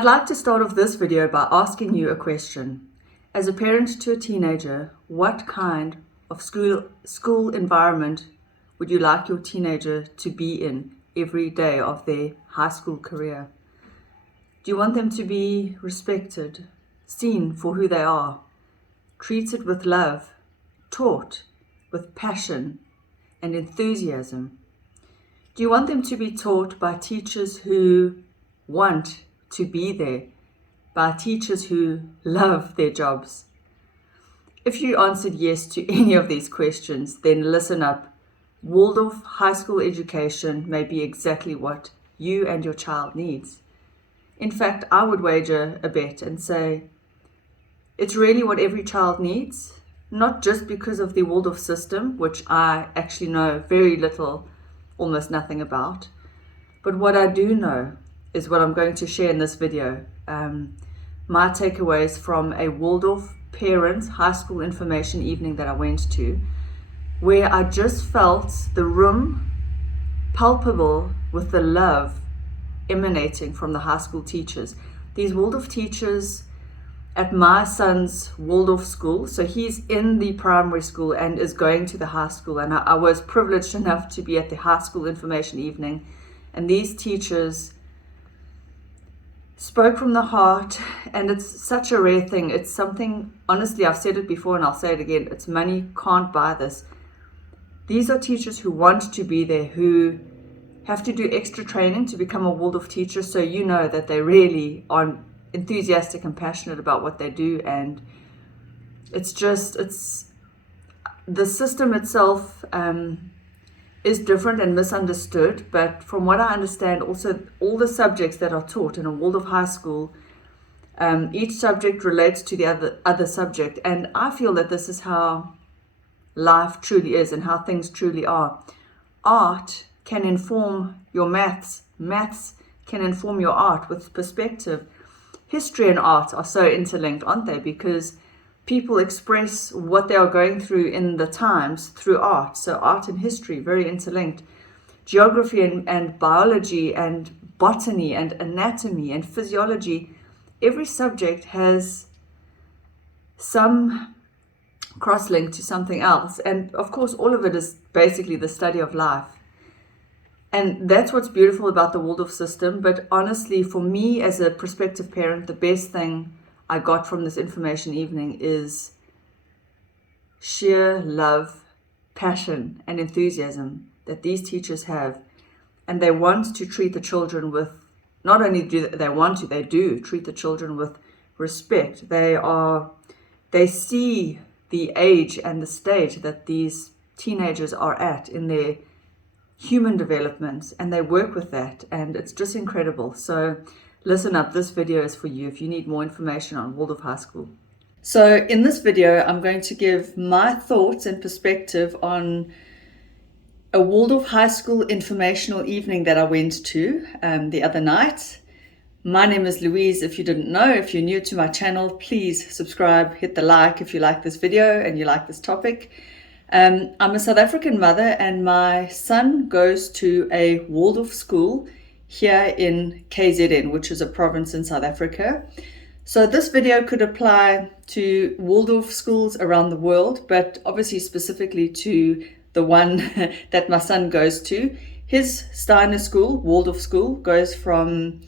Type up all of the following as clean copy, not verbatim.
I'd like to start off this video by asking you a question. As a parent to a teenager, what kind of school environment would you like your teenager to be in every day of their high school career? Do you want them to be respected, seen for who they are, treated with love, taught with passion and enthusiasm? Do you want them to be taught by teachers who want to be there, by teachers who love their jobs? If you answered yes to any of these questions, then listen up. Waldorf High School education may be exactly what you and your child needs. In fact, I would wager a bet and say it's really what every child needs, not just because of the Waldorf system, which I actually know very little, almost nothing about, but what I do know is what I'm going to share in this video. My takeaways from a Waldorf parents high school information evening that I went to, where I just felt the room palpable with the love emanating from the high school teachers. These Waldorf teachers at my son's Waldorf school, so he's in the primary school and is going to the high school, and I was privileged enough to be at the high school information evening, and these teachers spoke from the heart, and it's such a rare thing. It's something, honestly, I've said it before and I'll say it again, it's money can't buy this. These are teachers who want to be there, who have to do extra training to become a Waldorf teacher, so you know that they really are enthusiastic and passionate about what they do. And it's the system itself is different and misunderstood, but from what I understand, also all the subjects that are taught in a Waldorf High School, each subject relates to the other subject, and I feel that this is how life truly is and how things truly are. Art can inform your maths can inform your art with perspective. History and art are so interlinked, aren't they? Because people express what they are going through in the times through art. So art and history, very interlinked. Geography and biology and botany and anatomy and physiology, every subject has some cross-link to something else. And of course, all of it is basically the study of life. And that's what's beautiful about the Waldorf system. But honestly, for me as a prospective parent, the best thing I got from this information evening is sheer love, passion, and enthusiasm that these teachers have. And they want to treat the children with, not only do they want to, they do treat the children with respect. They see the age and the stage that these teenagers are at in their human development, and they work with that, and it's just incredible. So listen up, this video is for you if you need more information on Waldorf High School. So in this video, I'm going to give my thoughts and perspective on a Waldorf High School informational evening that I went to the other night. My name is Louise. If you didn't know, if you're new to my channel, please subscribe, hit the like if you like this video and you like this topic. I'm a South African mother, and my son goes to a Waldorf school here in KZN, which is a province in South Africa. So this video could apply to Waldorf schools around the world, but obviously specifically to the one that my son goes to. His Steiner school, Waldorf school, goes from,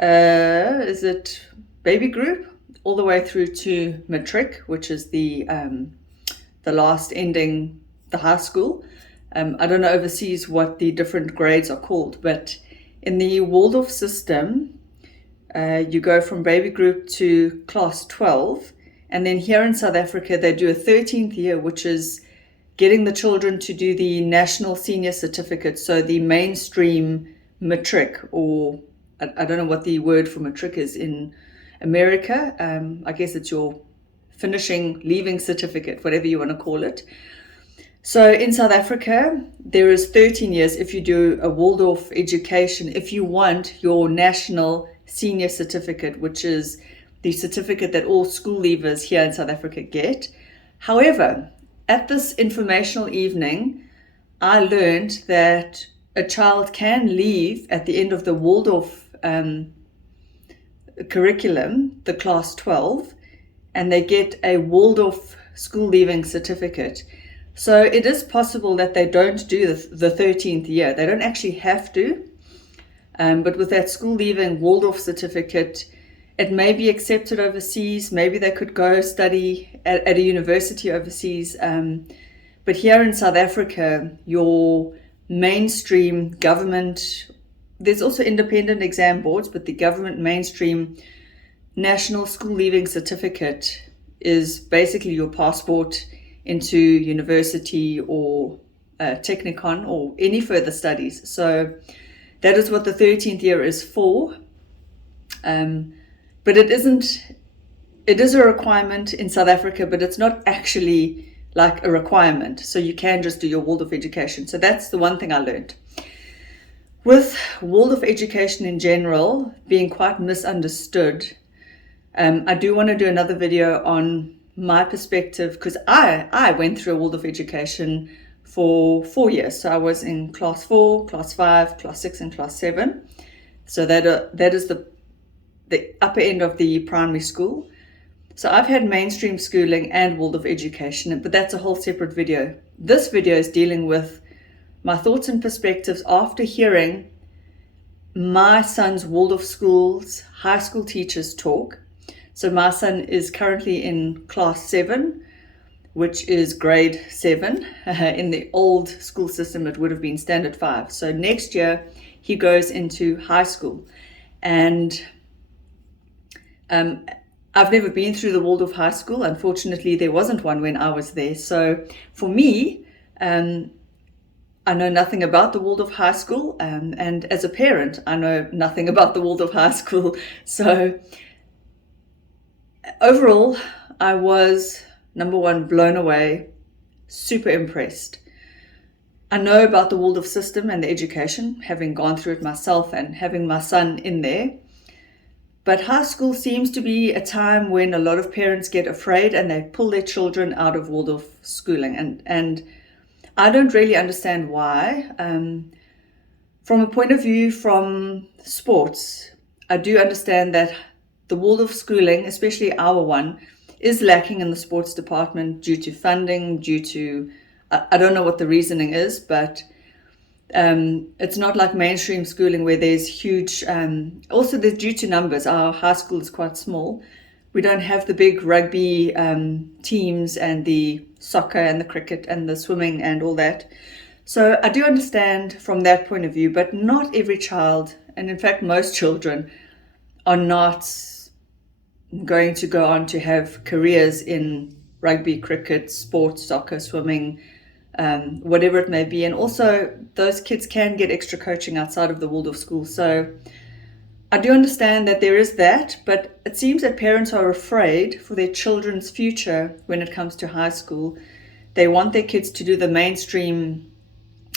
is it baby group, all the way through to matric, which is the last ending the high school. I don't know overseas what the different grades are called, but in the Waldorf system, you go from baby group to class 12. And then here in South Africa, they do a 13th year, which is getting the children to do the national senior certificate. So the mainstream matric, or I don't know what the word for matric is in America. I guess it's your finishing, leaving certificate, whatever you want to call it. So in South Africa, there is 13 years if you do a Waldorf education, if you want your national senior certificate, which is the certificate that all school leavers here in South Africa get. However, at this informational evening, I learned that a child can leave at the end of the Waldorf curriculum, the class 12, and they get a Waldorf school leaving certificate. So it is possible that they don't do the 13th year. They don't actually have to. But with that school leaving Waldorf certificate, it may be accepted overseas. Maybe they could go study at a university overseas. But here in South Africa, your mainstream government, there's also independent exam boards, but the government mainstream national school leaving certificate is basically your passport into university or technicon or any further studies. So that is what the 13th year is for. But it is a requirement in South Africa, but it's not actually like a requirement. So you can just do your Waldorf education. So that's the one thing I learned. With Waldorf education in general being quite misunderstood, I do want to do another video on my perspective, because I went through a Waldorf education for 4 years. So I was in class 4, class 5, class 6, and class 7. So that is the upper end of the primary school. So I've had mainstream schooling and Waldorf education, but that's a whole separate video. This video is dealing with my thoughts and perspectives after hearing my son's Waldorf schools high school teachers talk. So my son is currently in class 7, which is grade 7. In the old school system, it would have been standard 5. So next year, he goes into high school. And I've never been through the Waldorf High School. Unfortunately, there wasn't one when I was there. So for me, I know nothing about the Waldorf High School. And as a parent, I know nothing about the Waldorf High School. So overall, I was, number one, blown away, super impressed. I know about the Waldorf system and the education, having gone through it myself and having my son in there. But high school seems to be a time when a lot of parents get afraid and they pull their children out of Waldorf schooling. And I don't really understand why. From a point of view from sports, I do understand that the Waldorf schooling, especially our one, is lacking in the sports department due to funding, due to, I don't know what the reasoning is, but it's not like mainstream schooling where there's huge, also there's due to numbers. Our high school is quite small. We don't have the big rugby teams and the soccer and the cricket and the swimming and all that. So I do understand from that point of view, but not every child, and in fact most children, are not going to go on to have careers in rugby, cricket, sports, soccer, swimming, whatever it may be. And also those kids can get extra coaching outside of the Waldorf school. So I do understand that there is that, but it seems that parents are afraid for their children's future when it comes to high school. They want their kids to do the mainstream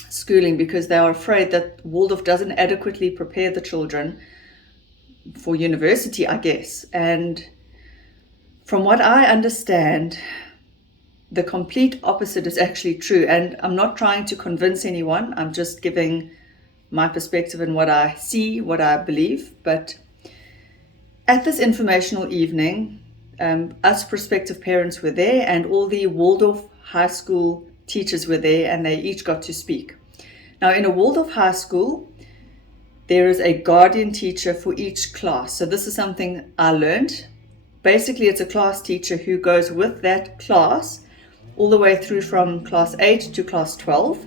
schooling because they are afraid that Waldorf doesn't adequately prepare the children for university, I guess. And from what I understand, the complete opposite is actually true. And I'm not trying to convince anyone. I'm just giving my perspective and what I see, what I believe. But at this informational evening, us prospective parents were there and all the Waldorf High School teachers were there and they each got to speak. Now, in a Waldorf High School, there is a guardian teacher for each class. So this is something I learned. Basically, it's a class teacher who goes with that class all the way through from class 8 to class 12.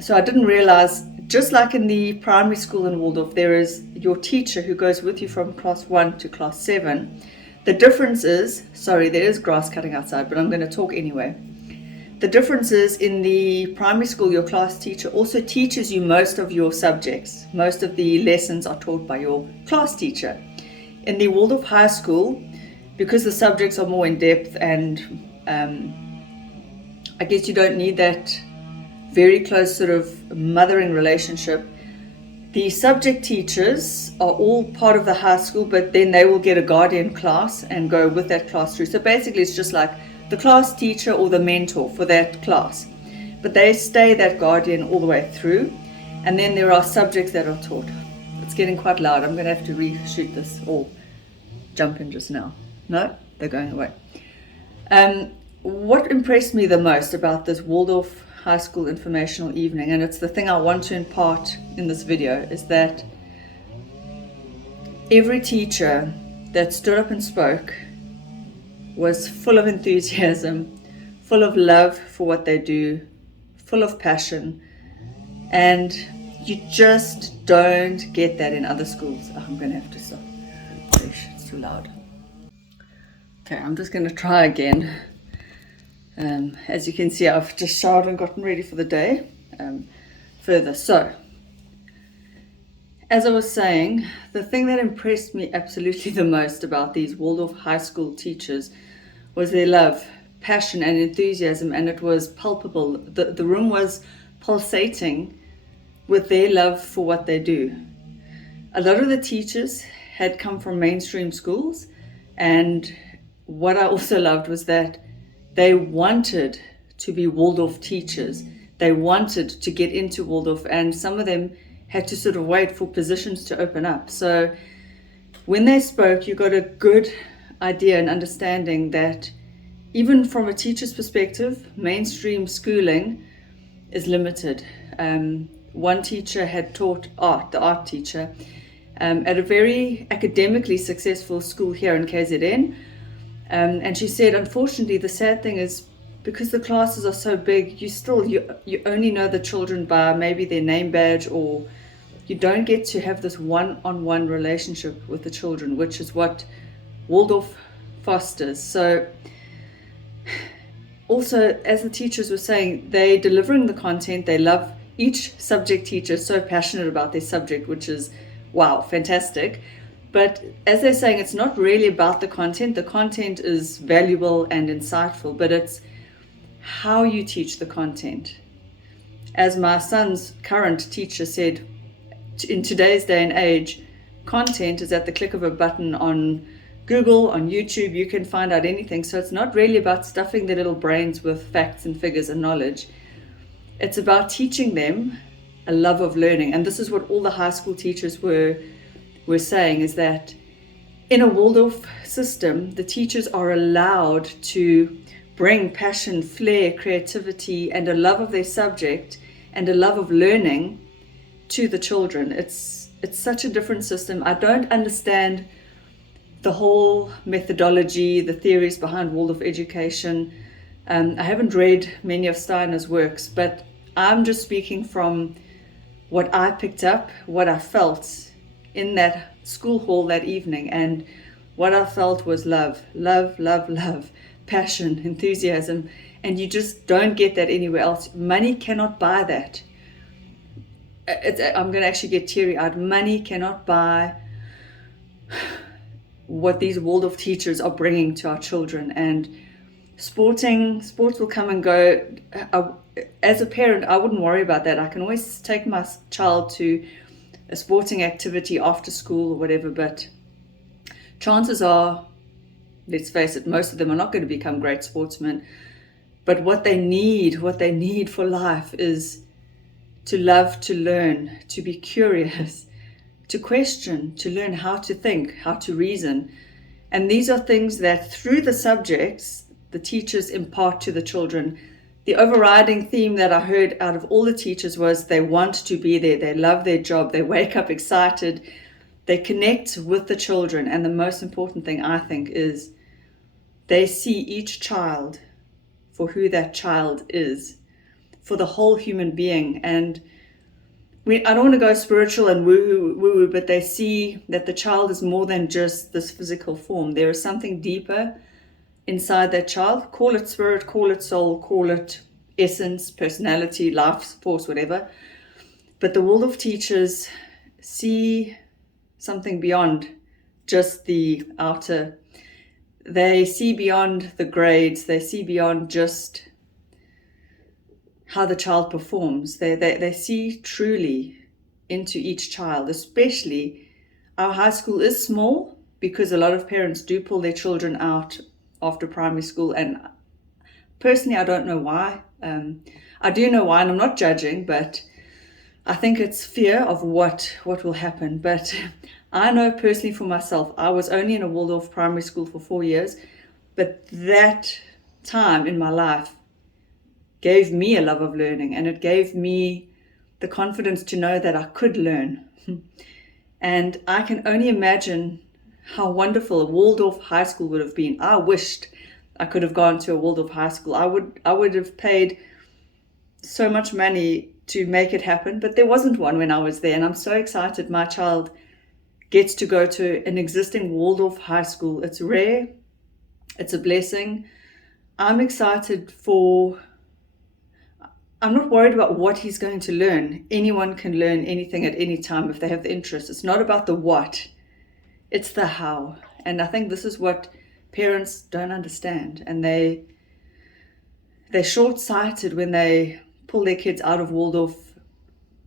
So I didn't realize, just like in the primary school in Waldorf, there is your teacher who goes with you from class 1 to class 7. The difference is, sorry, there is grass cutting outside, but I'm going to talk anyway. The difference is in the primary school, your class teacher also teaches you most of your subjects. Most of the lessons are taught by your class teacher. In the Waldorf High School, because the subjects are more in depth and I guess you don't need that very close sort of mothering relationship, the subject teachers are all part of the high school, but then they will get a guardian class and go with that class through. So basically it's just like the class teacher or the mentor for that class, but they stay that guardian all the way through. And then there are subjects that are taught. it's getting quite loud. I'm going to have to reshoot this or jump in just now. No, they're going away. What impressed me the most about this Waldorf High School informational evening, and it's the thing I want to impart in this video, is that every teacher that stood up and spoke was full of enthusiasm, full of love for what they do, full of passion, and you just don't get that in other schools. Oh, I'm going to have to stop. It's too loud. Okay, I'm just going to try again. As you can see, I've just showered and gotten ready for the day further. So, as I was saying, the thing that impressed me absolutely the most about these Waldorf High School teachers was their love, passion, and enthusiasm, and it was palpable. The room was pulsating with their love for what they do. A lot of the teachers had come from mainstream schools, and what I also loved was that they wanted to be Waldorf teachers. They wanted to get into Waldorf, and some of them had to sort of wait for positions to open up. So when they spoke, you got a good idea and understanding that even from a teacher's perspective, mainstream schooling is limited. One teacher had taught art, the art teacher, at a very academically successful school here in KZN. And she said, unfortunately, the sad thing is because the classes are so big, you only know the children by maybe their name badge, or you don't get to have this one-on-one relationship with the children, which is what Waldorf fosters. So also, as the teachers were saying, they're delivering the content. They love each subject teacher, so passionate about their subject, which is, wow, fantastic. But as they're saying, it's not really about the content. The content is valuable and insightful, but it's how you teach the content. As my son's current teacher said, in today's day and age, content is at the click of a button on Google, on YouTube. You can find out anything. So it's not really about stuffing their little brains with facts and figures and knowledge. It's about teaching them a love of learning. And this is what all the high school teachers were saying, is that in a Waldorf system, the teachers are allowed to bring passion, flair, creativity, and a love of their subject and a love of learning to the children. It's such a different system. I don't understand the whole methodology, the theories behind Waldorf education. I haven't read many of Steiner's works, but I'm just speaking from what I picked up, what I felt in that school hall that evening, and what I felt was love, passion, enthusiasm, and you just don't get that anywhere else. Money cannot buy that. I'm going to actually get teary-eyed. Money cannot buy what these Waldorf teachers are bringing to our children. And sports will come and go. As a parent, I wouldn't worry about that. I can always take my child to a sporting activity after school or whatever, but chances are, let's face it, most of them are not going to become great sportsmen. But what they need for life is to love, to learn, to be curious, to question, to learn how to think, how to reason. And these are things that through the subjects, the teachers impart to the children. The overriding theme that I heard out of all the teachers was they want to be there. They love their job. They wake up excited. They connect with the children. And the most important thing, I think, is they see each child for who that child is, for the whole human being. And I don't want to go spiritual and woo-woo, but they see that the child is more than just this physical form. There is something deeper inside that child. Call it spirit, call it soul, call it essence, personality, life force, whatever. But the Waldorf teachers see something beyond just the outer. They see beyond the grades. They see beyond just how the child performs. They see truly into each child. Especially, our high school is small because a lot of parents do pull their children out after primary school, and personally I don't know why. I do know why, and I'm not judging, but I think it's fear of what will happen. But I know personally for myself, I was only in a Waldorf primary school for 4 years, but that time in my life gave me a love of learning, and it gave me the confidence to know that I could learn. And I can only imagine how wonderful a Waldorf High School would have been. I wished I could have gone to a Waldorf High School. I would have paid so much money to make it happen, but there wasn't one when I was there, and I'm so excited my child gets to go to an existing Waldorf High School. It's rare, it's a blessing. I'm excited for, I'm not worried about what he's going to learn. Anyone can learn anything at any time if they have the interest. It's not about the what, it's the how. And I think this is what parents don't understand, and they're short-sighted when they pull their kids out of Waldorf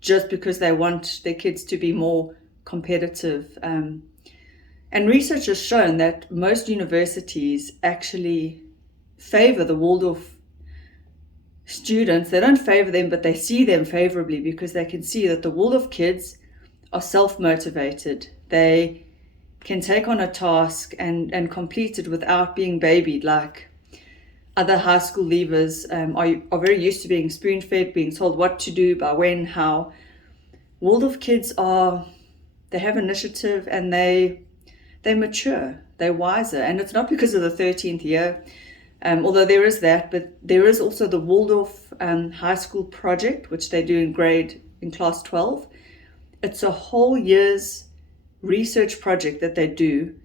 just because they want their kids to be more competitive. And research has shown that most universities actually favor the Waldorf students. They don't favor them, but they see them favorably because they can see that the Waldorf kids are self-motivated. They can take on a task and complete it without being babied like other high school leavers are very used to being spoon-fed, being told what to do, by when, how. Waldorf kids they have initiative, and they mature, they're wiser. And it's not because of the 13th year, although there is that, but there is also the Waldorf High School project, which they do in class 12. It's a whole year's research project that they do,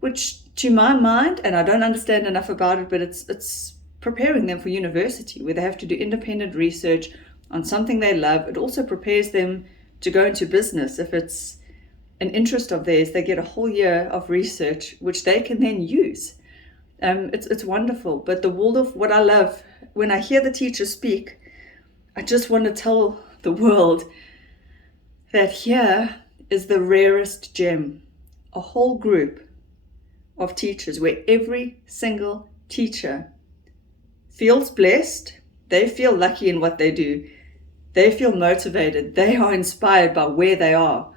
which to my mind, and I don't understand enough about it, but it's preparing them for university, where they have to do independent research on something they love. It also prepares them to go into business. If it's an interest of theirs, they get a whole year of research, which they can then use. It's wonderful. But the Waldorf, what I love, when I hear the teachers speak, I just want to tell the world that here is the rarest gem, a whole group of teachers where every single teacher feels blessed, they feel lucky in what they do, they feel motivated, they are inspired by where they are,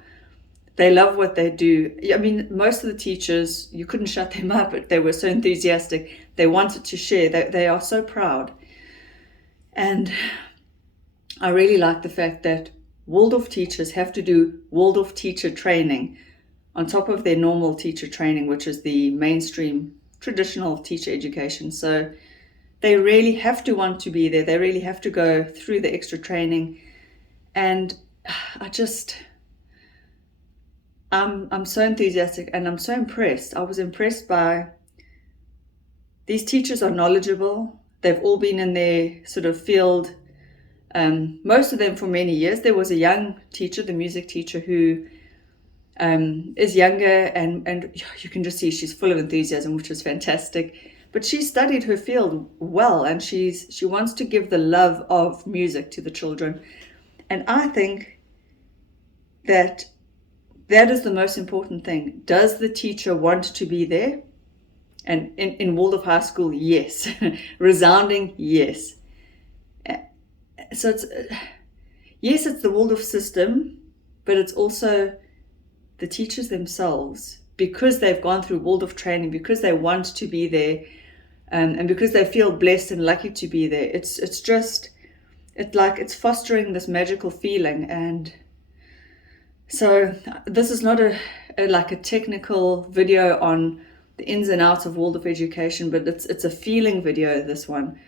they love what they do. I mean, most of the teachers, you couldn't shut them up, but they were so enthusiastic, they wanted to share, they are so proud. And I really like the fact that Waldorf teachers have to do Waldorf teacher training on top of their normal teacher training, which is the mainstream traditional teacher education. So they really have to want to be there. They really have to go through the extra training. And I'm so enthusiastic, and I'm so impressed. I was impressed by these teachers are knowledgeable. They've all been in their sort of field, most of them for many years. There was a young teacher, the music teacher, who is younger, and you can just see she's full of enthusiasm, which is fantastic. But she studied her field well, and she wants to give the love of music to the children. And I think that is the most important thing. Does the teacher want to be there? And in Waldorf High School, yes. Resounding yes. So it's the Waldorf system, but it's also the teachers themselves, because they've gone through Waldorf training, because they want to be there, and because they feel blessed and lucky to be there. It's fostering this magical feeling. And so this is not a technical video on the ins and outs of Waldorf education, but it's a feeling video, this one,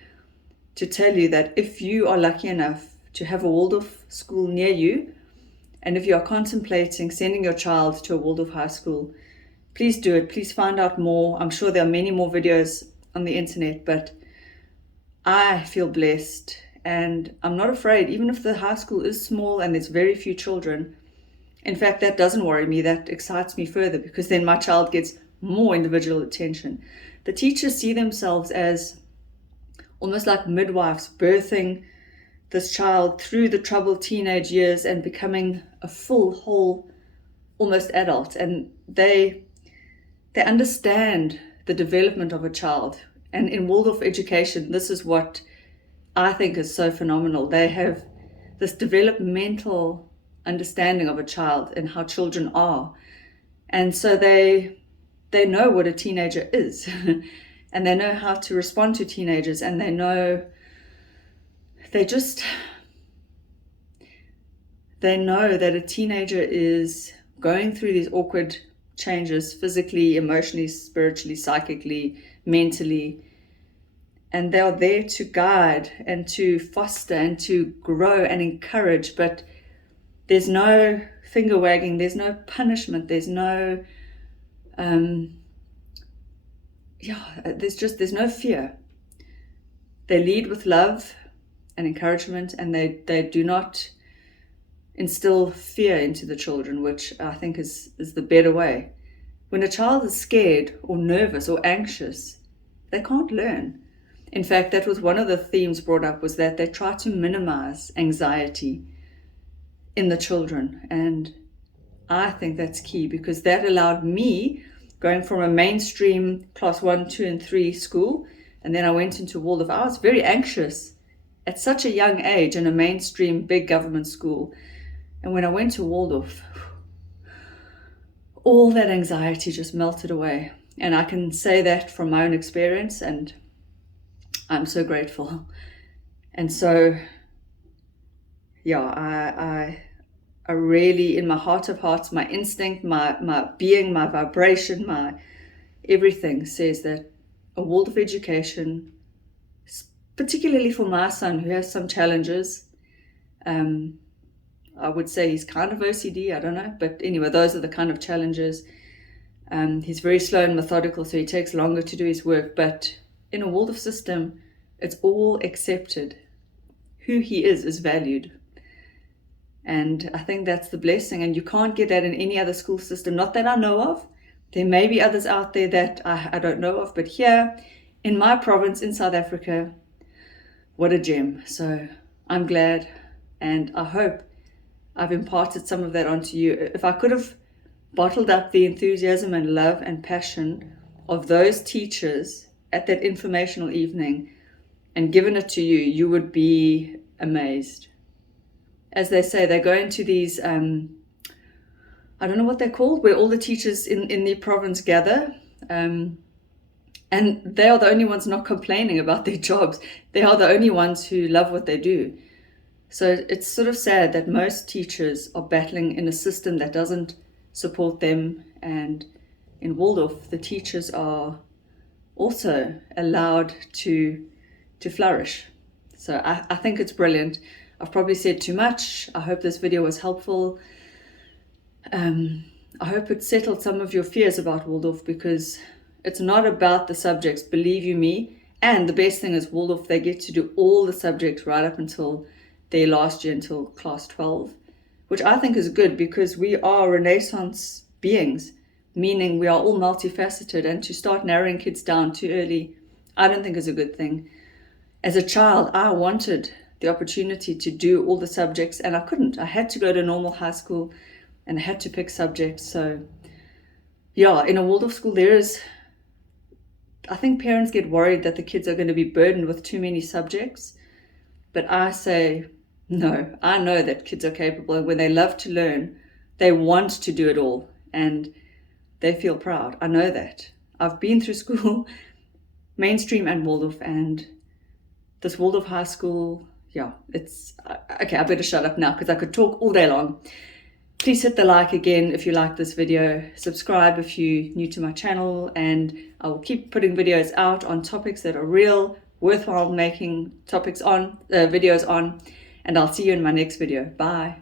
to tell you that if you are lucky enough to have a Waldorf school near you, and if you are contemplating sending your child to a Waldorf High School, please do it. Please find out more. I'm sure there are many more videos on the internet, but I feel blessed, and I'm not afraid, even if the high school is small and there's very few children. In fact, that doesn't worry me. That excites me further, because then my child gets more individual attention. The teachers see themselves as almost like midwives, birthing this child through the troubled teenage years and becoming a full, whole, almost adult. And they understand the development of a child. And in Waldorf education, this is what I think is so phenomenal. They have this developmental understanding of a child and how children are. And so they know what a teenager is and they know how to respond to teenagers, and they know that a teenager is going through these awkward changes physically, emotionally, spiritually, psychically, mentally, and they are there to guide and to foster and to grow and encourage. But there's no finger wagging, there's no punishment, there's no there's no fear. They lead with love and encouragement, and they do not instill fear into the children, which I think is the better way. When a child is scared or nervous or anxious, they can't learn. In fact, that was one of the themes brought up, was that they try to minimize anxiety in the children. And I think that's key, because that allowed me, going from a mainstream class 1, 2, and 3 school, and then I went into Waldorf. I was very anxious at such a young age in a mainstream big government school. And when I went to Waldorf, all that anxiety just melted away. And I can say that from my own experience, and I'm so grateful. And so, yeah, I really, in my heart of hearts, my instinct, my being, my vibration, my everything says that a Waldorf education, particularly for my son who has some challenges, I would say he's kind of OCD, I don't know. But anyway, those are the kind of challenges. He's very slow and methodical, so he takes longer to do his work. But in a Waldorf system, it's all accepted. Who he is valued. And I think that's the blessing. And you can't get that in any other school system, not that I know of. There may be others out there that I don't know of. But here, in my province, in South Africa, what a gem. So I'm glad, and I hope I've imparted some of that onto you. If I could have bottled up the enthusiasm and love and passion of those teachers at that informational evening and given it to you, you would be amazed. As they say, they go into these, I don't know what they're called, where all the teachers in the province gather. And they are the only ones not complaining about their jobs. They are the only ones who love what they do. So it's sort of sad that most teachers are battling in a system that doesn't support them. And in Waldorf, the teachers are also allowed to flourish. So I think it's brilliant. I've probably said too much. I hope this video was helpful. I hope it settled some of your fears about Waldorf, because it's not about the subjects, believe you me. And the best thing is Waldorf, they get to do all the subjects right up until their last year, until class 12, which I think is good, because we are Renaissance beings, meaning we are all multifaceted, and to start narrowing kids down too early, I don't think is a good thing. As a child, I wanted the opportunity to do all the subjects, and I couldn't. I had to go to normal high school, and I had to pick subjects. So yeah, in a Waldorf school, I think parents get worried that the kids are going to be burdened with too many subjects. But I say, no, I know that kids are capable. And when they love to learn, they want to do it all. And they feel proud. I know that. I've been through school, mainstream and Waldorf. And this Waldorf High School, yeah, it's... Okay, I better shut up now, because I could talk all day long. Please hit the like again if you like this video. Subscribe if you're new to my channel, and I will keep putting videos out on topics that are real, worthwhile making topics on, videos on, and I'll see you in my next video. Bye.